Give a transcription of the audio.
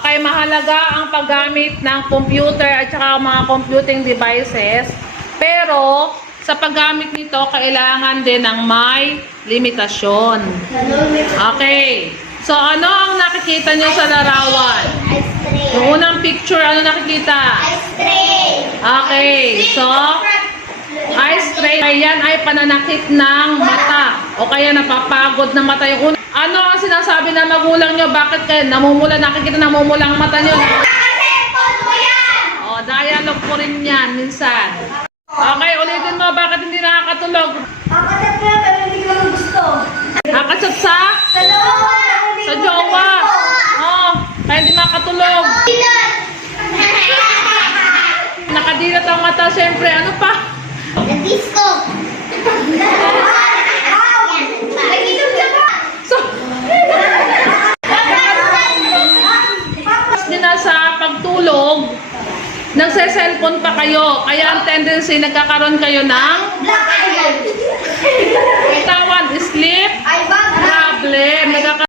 Okay, mahalaga ang paggamit ng computer at saka mga computing devices. Pero, sa paggamit nito, kailangan din ng may limitasyon. Okay. So, ano ang nakikita nyo sa larawan? Yung unang picture, ano nakikita? Okay. So, eye strain. Yan ay pananakit ng mata. O kaya napapagod na mata yung una. Ano ang sinasabi ng magulang nyo? Bakit kayo namumula? Nakikita namumula ang mata nyo? O, dialogue po rin yan minsan. Okay, ulitin mo. Bakit hindi nakakatulog? Kakasat ko yan, pero hindi ko gusto. Nakasat sa? Sa jowa. Oh, kaya hindi makatulog. Nakadilat ang mata, syempre. Ano pa? Disco. So, din na sa pagtulog, nagse-cellphone pa kayo. Kaya ang tendency, nagkakaroon kayo ng Black eye.